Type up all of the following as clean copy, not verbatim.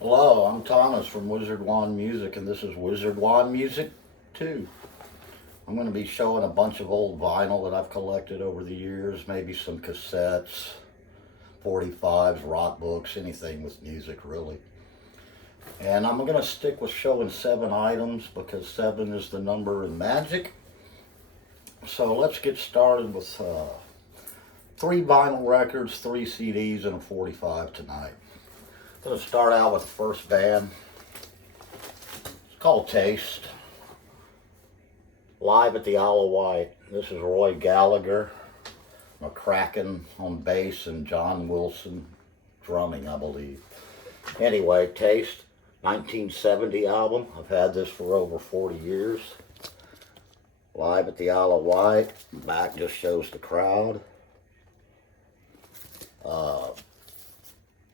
Hello, I'm Thomas from Wizard Wand Music, and this is Wizard Wand Music 2. I'm going to be showing a bunch of old vinyl that I've collected over the years, maybe some cassettes, 45s, rock books, anything with music really. And I'm going to stick with showing 7 items because 7 is the number in magic. So let's get started with 3 vinyl records, 3 CDs, and a 45 tonight. I'm going to start out with the first band. It's called Taste. Live at the Isle of Wight. This is Roy Gallagher, McCracken on bass, and John Wilson drumming, I believe. Anyway, Taste, 1970 album. I've had this for over 40 years. Live at the Isle of Wight. Back just shows the crowd.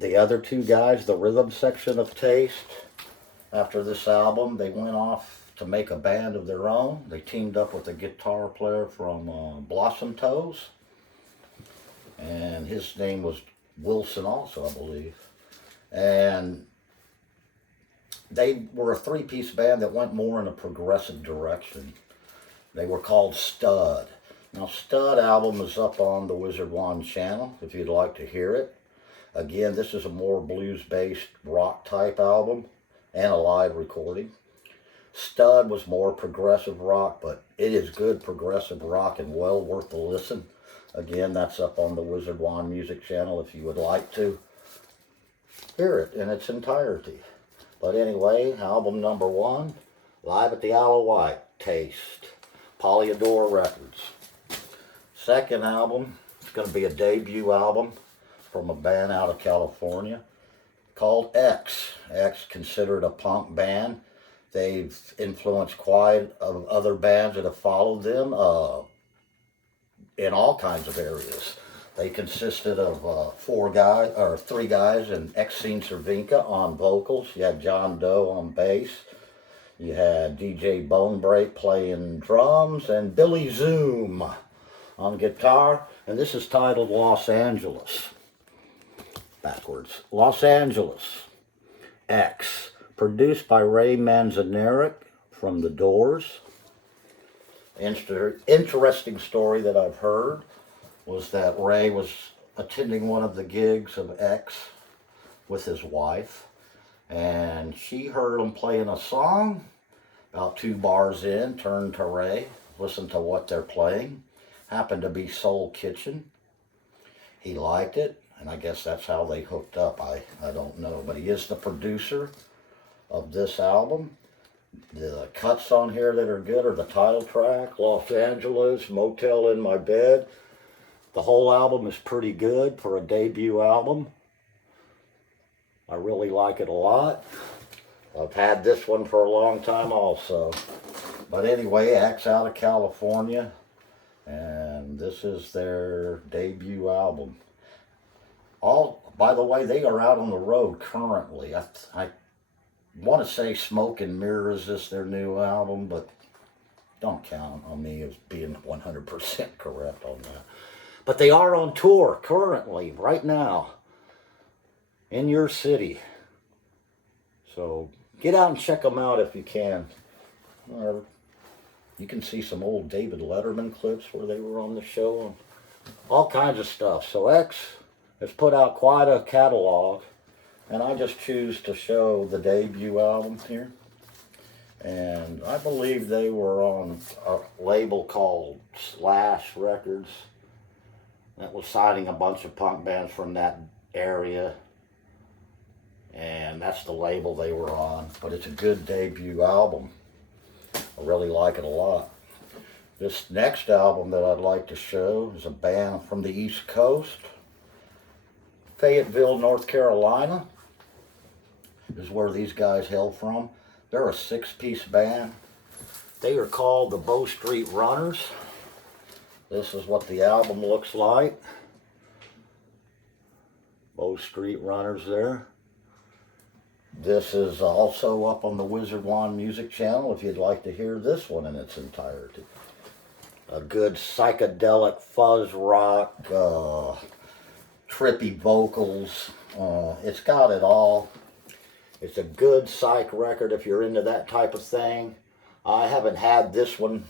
The other 2 guys, the rhythm section of Taste, after this album, they went off to make a band of their own. They teamed up with a guitar player from Blossom Toes, and his name was Wilson also, I believe. And they were a 3-piece band that went more in a progressive direction. They were called Stud. Now, Stud album is up on the Wizard Wand channel if you'd like to hear it. Again, this is a more blues-based rock type album and a live recording. Stud was more progressive rock, but it is good progressive rock and well worth the listen. Again, that's up on the Wizard Wand Music channel if you would like to hear it in its entirety. But anyway, album number 1, Live at the Isle of Wight, Taste, Polydor Records. Second album, it's going to be a debut album from a band out of California called X. X, considered a punk band. They've influenced quite of other bands that have followed them in all kinds of areas. They consisted of 3 guys, and Erikson Cervinka on vocals. You had John Doe on bass. You had DJ Bonebreak playing drums, and Billy Zoom on guitar. And this is titled Los Angeles. Backwards. Los Angeles. X. Produced by Ray Manzarek from The Doors. Interesting story that I've heard was that Ray was attending one of the gigs of X with his wife, and she heard him playing a song. About 2 bars in, turned to Ray, listened to what they're playing. Happened to be Soul Kitchen. He liked it, and I guess that's how they hooked up. I don't know, but he is the producer of this album. The cuts on here that are good are the title track, Los Angeles, Motel in My Bed. The whole album is pretty good for a debut album. I really like it a lot. I've had this one for a long time also. But anyway, X out of California, and this is their debut album. By the way, they are out on the road currently. I want to say Smoke and Mirrors is their new album, but don't count on me as being 100% correct on that. But they are on tour currently, right now, in your city. So get out and check them out if you can. Or you can see some old David Letterman clips where they were on the show, and all kinds of stuff. So X has put out quite a catalog, and I just choose to show the debut album here. And I believe they were on a label called Slash Records that was signing a bunch of punk bands from that area, and that's the label they were on. But it's a good debut album. I really like it a lot. This next album that I'd like to show is a band from the East Coast. Fayetteville, North Carolina is where these guys hail from. They're a 6-piece band. They are called the Bow Street Runners. This is what the album looks like. Bow Street Runners there. This is also up on the Wizard Wand Music channel if you'd like to hear this one in its entirety. A good psychedelic fuzz rock, trippy vocals. It's got it all. It's a good psych record if you're into that type of thing. I haven't had this one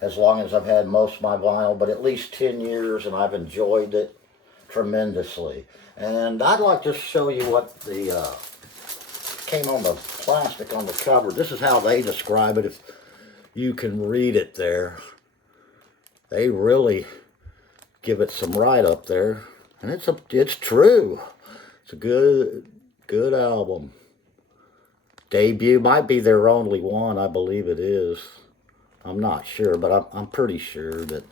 as long as I've had most of my vinyl, but at least 10 years, and I've enjoyed it tremendously. And I'd like to show you what the came on the plastic on the cover. This is how they describe it, if you can read it there. They really give it some right up there, and it's true. It's a good album. Debut might be their only one. I believe it is. I'm not sure, but I'm pretty sure that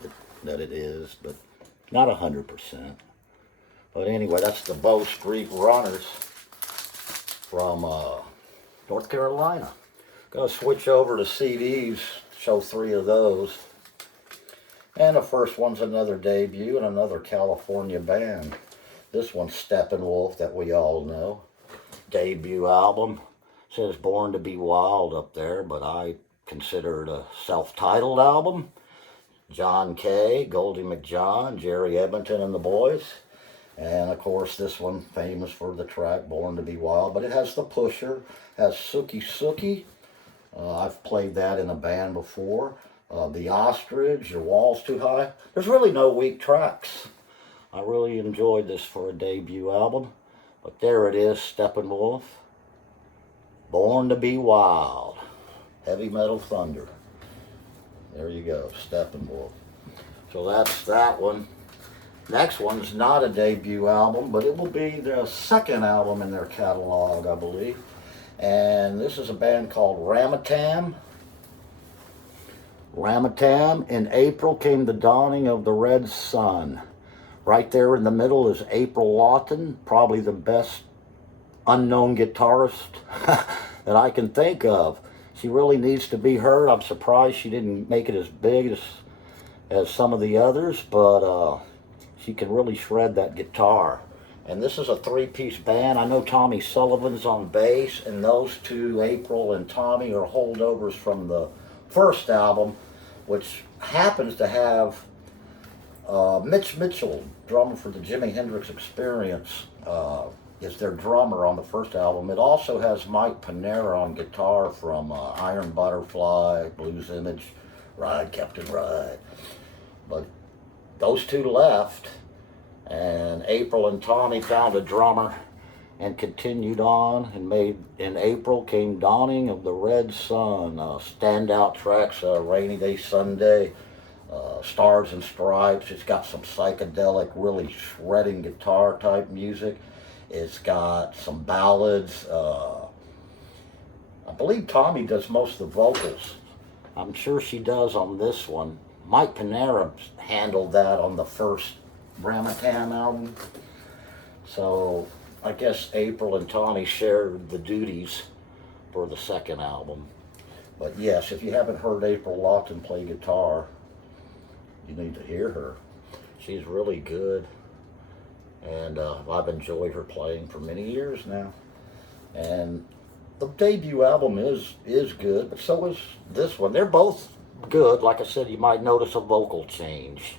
it is, but not 100%. But anyway, that's the Bow Street Runners from North Carolina. Gonna switch over to CDs, show 3 of those. And the first one's another debut and another California band. This one's Steppenwolf, that we all know. Debut album. Says Born to Be Wild up there, but I consider it a self-titled album. John Kay, Goldie McJohn, Jerry Edmonton and the boys. And of course this one famous for the track Born to Be Wild, but it has the pusher, has Sookie Sookie. I've played that in a band before. The Ostrich, Your Wall's Too High. There's really no weak tracks. I really enjoyed this for a debut album. But there it is, Steppenwolf. Born to Be Wild. Heavy Metal Thunder. There you go, Steppenwolf. So that's that one. Next one's not a debut album, but it will be the second album in their catalog, I believe. And this is a band called Ramatam. Ramatam. In April came the dawning of the red sun. Right there in the middle is April Lawton, probably the best unknown guitarist that I can think of. She really needs to be heard. I'm surprised she didn't make it as big as some of the others, but she can really shred that guitar. And this is a 3-piece band. I know Tommy Sullivan's on bass, and those two, April and Tommy, are holdovers from the first album, which happens to have Mitch Mitchell, drummer for the Jimi Hendrix Experience, is their drummer on the first album. It also has Mike Panera on guitar from Iron Butterfly, Blues Image, Ride Captain Ride. But those two left, and April and Tommy found a drummer and continued on, and made, in April came Dawning of the Red Sun, standout tracks, Rainy Day Sunday, Stars and Stripes. It's got some psychedelic, really shredding guitar type music. It's got some ballads. I believe Tommy does most of the vocals. I'm sure she does on this one. Mike Panera handled that on the first Ramatam album. So I guess April and Tommy shared the duties for the second album. But yes, if you haven't heard April Lawton play guitar, you need to hear her. She's really good, and I've enjoyed her playing for many years now. And the debut album is good, but so is this one. They're both good. Like I said, you might notice a vocal change,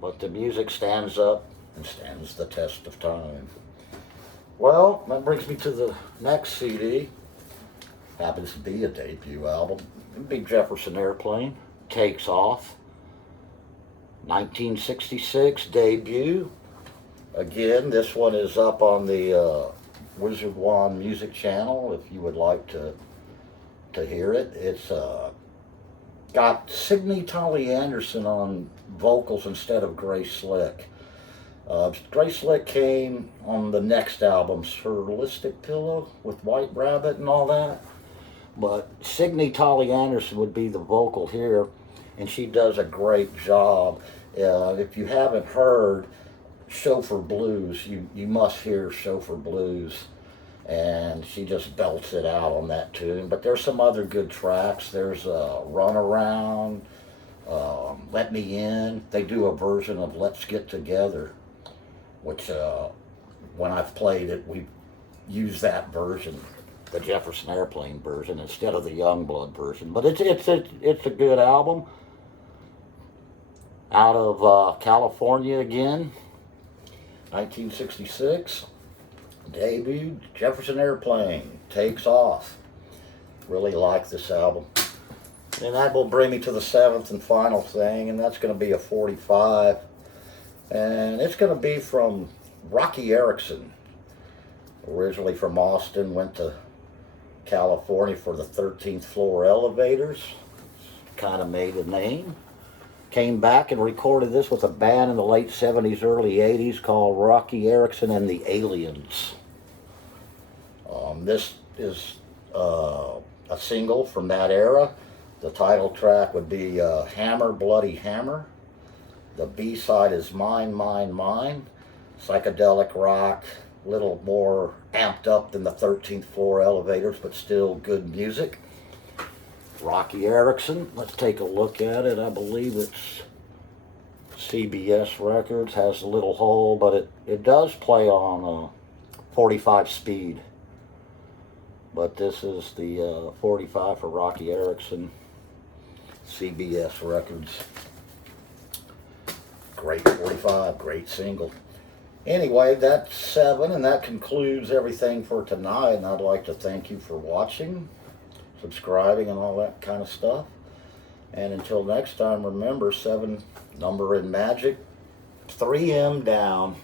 but the music stands up and stands the test of time. Well, that brings me to the next CD. Happens to be a debut album. It'd be Jefferson Airplane, Takes Off. 1966 debut. Again, this one is up on the Wizard One Music Channel if you would like to hear it. It's got Signe Tolly Anderson on vocals instead of Grace Slick. Grace Slick came on the next album, Surrealistic Pillow, with White Rabbit and all that. But Signe Tolly Anderson would be the vocal here, and she does a great job. If you haven't heard Chauffeur Blues, you must hear Chauffeur Blues, and she just belts it out on that tune. But there's some other good tracks. There's Run Around, Let Me In. They do a version of Let's Get Together, which when I've played it, we use that version, the Jefferson Airplane version, instead of the Youngblood version. But it's a good album. Out of California again, 1966. debuted, Jefferson Airplane, Takes Off. Really like this album. And that will bring me to the seventh and final thing, and that's going to be a 45. And it's going to be from Roxy Erickson. Originally from Austin, went to California for the 13th floor elevators. Kind of made a name. Came back and recorded this with a band in the late 70s, early 80s called Roxy Erickson and the Aliens. This is a single from that era. The title track would be Hammer, Bloody Hammer. The B-side is Mine, Mine, Mine. Psychedelic rock, a little more amped up than the 13th floor elevators, but still good music. Roxy Erickson, let's take a look at it. I believe it's CBS Records, has a little hole, but it does play on 45 speed. But this is the 45 for Roxy Erickson, CBS Records. Great 45, great single. Anyway, that's 7, and that concludes everything for tonight. And I'd like to thank you for watching, subscribing, and all that kind of stuff. And until next time, remember, 7 number in magic, 3M down.